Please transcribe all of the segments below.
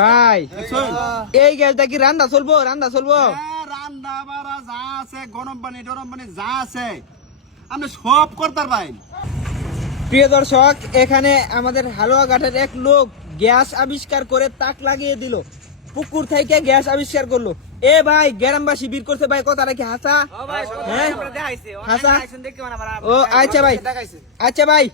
ভাই এই গ্যাসটা কি রান্না চলবো? রান্না বাড়া যা আছে, গরম পানি টরম পানি যা আছে আপনি সব করতে পারেন। প্রিয় দর্শক, এখানে আমাদের হালুয়াঘাটের এক লোক গ্যাস আবিষ্কার করে তাক লাগিয়ে দিল। পুকুর থেকে গ্যাস আবিষ্কার করলো। এ ভাই গ্রামবাসী বীর করছে ভাই, কথাটা কি হাসা? হাসা? ও আচ্ছা ভাই, আচ্ছা ভাই,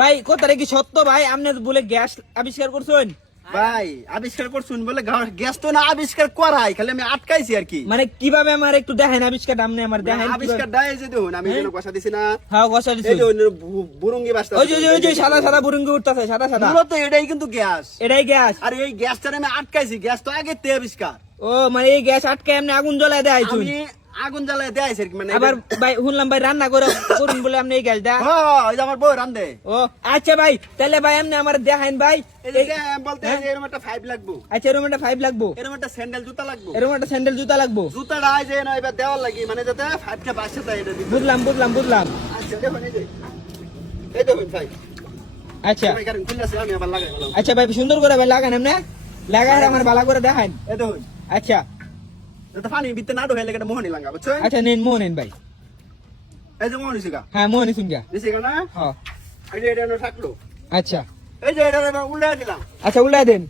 ভাই কথাটা কি সত্য ভাই? আপনি বলে গ্যাস আবিষ্কার করছেন? ভাই আবিষ্কার করছুন বলে গ্যাস তো না আবিষ্কার করাই, খালি আমি আটকাইছি আর কি। মানে কিভাবে আমার একটু দেখেন আবিষ্কারটা, আপনি আমার দেখেন আবিষ্কার দেয় যে দেখুন আমি যেন কষা দিছি না। হ্যাঁ কষা দিছি। এই যে বুরুঙ্গি বাসটা, ওই যে সাদা সাদা বুরুঙ্গি উঠতাছে, সাদা সাদা। মূলত এটাই কিন্তু গ্যাস, এটাই গ্যাস। আর এই গ্যাসটা আমি আটকাইছি। গ্যাস তো আগে তে আবিষ্কার। ও মানে এই গ্যাস আটকে এমনি আগুন জ্বলায় দেখাইছুন? আমি আগুন জ্বালায় দেখাইছি আর কি। মানে আবার ভাই শুনলাম ভাই রান্না করে করুন বলে আপনি এই গ্যাসটা। হ্যাঁ ওই যে আমার বউ রান্ধে। ও আচ্ছা ভাই, তাহলে ভাই আপনি আমার দেখাইন ভাই। এই যে বলতে এরকম একটা 5 লাগবো। আচ্ছা এরকম একটা 5 লাগবো, এরকম একটা স্যান্ডেল জুতা লাগবো, এরকম একটা স্যান্ডেল জুতা লাগবো। জুতাটা আই যে না এবার দেওয়ার লাগি, মানে যাতে 5টা বাসা তাই এটা দিতে। বুঝলাম। আচ্ছা দেখুন এই যে এই দেখুন ভাই। আচ্ছা ভাই কারণ খুললাছে আমি আবার লাগাই বললাম। আচ্ছা ভাই সুন্দর করে ভাই লাগান, এমনি লাগাই আমার ভালো করে দেখাইন। এই দেখুন আচ্ছা যাতে পানি ভিতরে না ঢোকে লাগে মোহনি লাগা, বুঝছেন? আচ্ছা নিন মোহ নিন ভাই। এই যে মোহনি শিখা হ্যাঁ মোহ নিছুন গা। দিছি না। হ্যাঁ এই যে এটা থাকলো। আচ্ছা এই যে এটা এবার উল্টাই দিলাম। আচ্ছা উল্টাই দেন।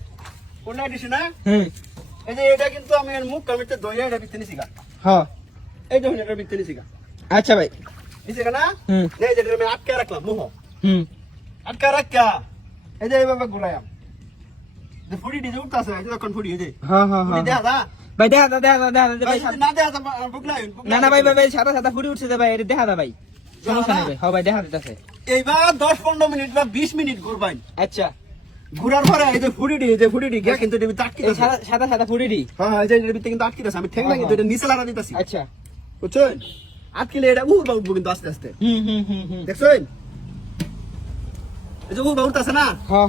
উল্টাই দিছি না। হুম এই যে এটা কিন্তু আমি এর মুখ কামিতে দইয়া এটা ভিতরে শিখা। হ্যাঁ এই দেখুন এটা ভিতরে শিখা। আচ্ছা ভাই। দিছি না। হুম এই যে এটা আমি আটকে রাখলাম মোহ। হুম আটকে রাখা। এই যে এইভাবে ঘুরাইলাম। যে ফুড়ি দিয়ে উঠতাছে, এই যে কোন ফুড়ি এই যে। হ্যাঁ ফুড়ি দেখা দা। ভাই দেখা ভাই। না দেখা বুকলাই। না ভাই সাদা সাদা ফুটি উঠছে ভাই, এটা দেখা ভাই। সমস্যা নেই ভাই। হ্যাঁ ভাই দেখা দিতেছে। এইবার 10-15 মিনিট বা 20 মিনিট ঘুরবাই। আচ্ছা ঘুরার পরে এই যে ফুড়ি গিয়া কিন্তু এটা ভিতরে আটকে এই আছে। সাদা সাদা ফুটিডি। হ্যাঁ এই যে এর ভিতরে কিন্তু আটকে আছে। আমি ঠেংলা কিন্তু এটা নিচে লাগা দিতেছি। আচ্ছা বুঝছেন? আটকিলে এটা উড়বা উঠবো কিন্তু আস্তে আস্তে। হুম দেখছেন? এই যে উড়বা উঠতাছে না। হ্যাঁ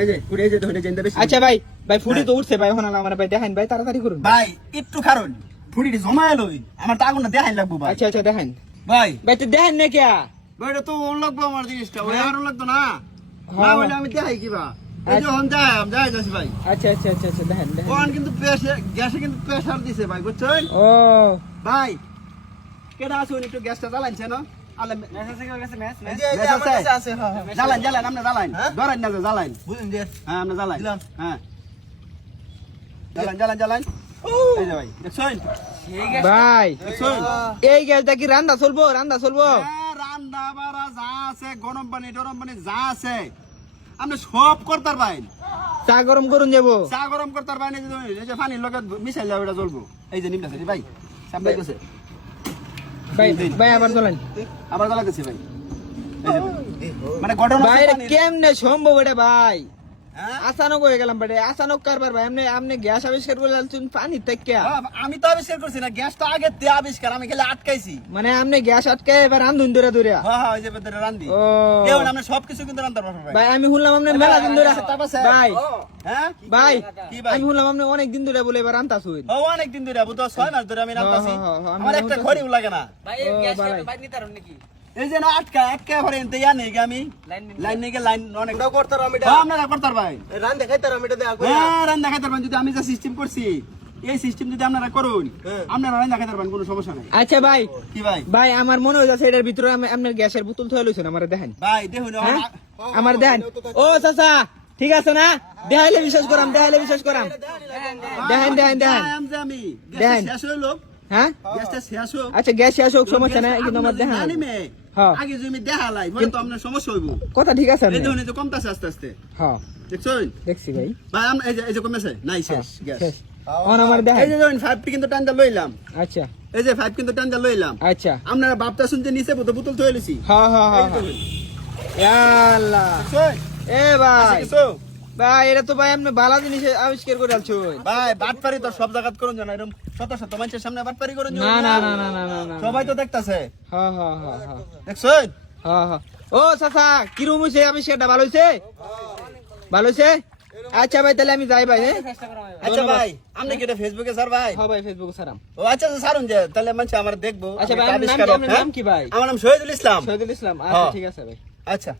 এই যে ফুড়ি এই যে ধরে যেতে বেশি। আচ্ছা ভাই ফুটি তো উঠছে ভাই, এখন আমার ভাই দেখাইন ভাই, তাড়াতাড়ি করুন ভাই একটু কারণ ফুড়িটি জমায় লই। আমার তো আগুনটা দেখাই লাগবো ভাই। আচ্ছা দেখাইন ভাই ভাই, তো দেখেন না কে? ভাই এটা তো ওর লাগবো আমার জিনিসটা। ওই আরো লাগতো না। না বলে আমি দেখাই কিবা। এই যে হন যাই যাচ্ছি ভাই। আচ্ছা দেখেন কোন কিন্তু গ্যাসে কিন্তু প্রেসার দিছে ভাই, বুঝছেন? ও ভাই কেডা আছো একটু গ্যাসটা জ্বালাইছে না? আলে মেসেজ গেছে মেস এই যে আমার কাছে আছে। হ্যাঁ জ্বালান আপনি জ্বালান। ধরেন না জ্বালান। বুঝুন যে হ্যাঁ আপনি জ্বালান। হ্যাঁ জ্বালান। এই যে ভাই দেখছেন? ভাই দেখছেন? এই গ্যাসটা কি রান্না চলবো? রান্না বাড়া যা আছে, গরম পানি টরম পানি যা আছে আপনি সব করতে পারেন। চা গরম করুন যাবো। চা গরম করতে পারেন। এই যে পানির লগে মিশাইলে ওটা জ্বলবো। এই যে নিমটা ভাই সামনে গেছে ভাই আবার চলেন। আবার জ্বালাতেছি ভাই। এই যে মানে ঘটনা ভাই এটা কেমনে সম্ভব এটা ভাই? হ্যাঁ? আচানক হয়ে গেলাম ভাই, আচানক কারবার ভাই। আপনি গ্যাস আবিষ্কার করে আনছেন পানি থেকে। আমি তো আবিষ্কার করছি না, গ্যাস তো আগে তে আবিষ্কার, আমি খালি আটকাইছি। মানে আপনি গ্যাস আটকে এবার রান্ধুন ধরে হ্যাঁ ওই যে ভিতরে রান্ধি। ও এখন আমরা সবকিছু কিন্তু রান্না পারবো ভাই। ভাই আমি শুনলাম আপনি মেলা দিন ধরে ভাই হ্যাঁ ভাই কি ভাই? আমি শুনলাম আপনি অনেক দিন ধরে বলে এবার রান্তাছুন। ও অনেক দিন ধরে, বুঝতো 6 মাস ধরে আমি রান্তাছি। হ্যাঁ, আমার একটা খড়িও লাগে না ভাই এই গ্যাস ভাই নিতারন নাকি? এই যে না আটকা ভরে এনতে ইয়া নেই আমি লাইন নেই লাইন অনেক দাও করতে আমি এটা। আপনারা করতে ভাই রান দেখাইতে আমি এটা দেয়া কই। হ্যাঁ রান দেখাইতে পারেন যদি আমি যা সিস্টেম করছি এই সিস্টেম যদি আপনারা করুন, আপনারা রান দেখাইতে পারেন, কোনো সমস্যা নাই। আচ্ছা ভাই কি ভাই? ভাই আমার মনে হইছে এটার ভিতরে আপনার গ্যাসের বোতল থয়ে লইছেন, আমারে দেখেন ভাই দেখুন আমার দেখেন। ও চাচা ঠিক আছে না? দেখাইলে বিশ্বাস করাম দেখেন আমি গ্যাস শেষ হইলো। হ্যাঁ গ্যাসটা শেষ হোক। আচ্ছা গ্যাস শেষ হোক, সমস্যা নাই, কিন্তু আমার দেখেন জানি মে আগে যদি দেখালাই বলে তো আপনার সমস্যা হইব। কথা ঠিক আছে। এই দেখুন এই যে কমতাছে আস্তে আস্তে। হ্যাঁ দেখছেন? দেখছি ভাই। ভাই আমরা এই যে কমেছে নাই শেষ গ্যাস। অন আমার দেখেন। এই যে দেখুন 5 কিন্তু টানটা লইলাম। আচ্ছা এই যে 5 কিন্তু টানটা লইলাম। আচ্ছা আপনারা বাপটা শুনতে নিচে বোতল থয়ে লইছি। হ্যাঁ ইয়া আল্লাহ। দেখছেন? এ ভাই কিছু ভাই এটা তো ভাই আপনি ভালো জিনিস আবিষ্কার করে আলছুন ভাই। বাটপারি তো সব জায়গা করুন জানা, এরকম শত মানুষের সামনে বাটপারি করুন না সবাই তো দেখতাছে। হ্যাঁ দেখছেন? ও চাচা কিরম হইছে আবিষ্কারটা? ভালো হইছে? আচ্ছা ভাই তাহলে আমি যাই ভাই। হ্যাঁ আচ্ছা ভাই আপনি কি এটা ফেসবুকে স্যার ভাই? হ্যাঁ ভাই ফেসবুকে ছাড়াম। ও আচ্ছা ছাড়ুন যে তাহলে মানুষ আমার দেখবো। আচ্ছা ভাই আপনার নাম কি ভাই? আমার নাম শহীদুল ইসলাম। আচ্ছা ঠিক আছে ভাই। আচ্ছা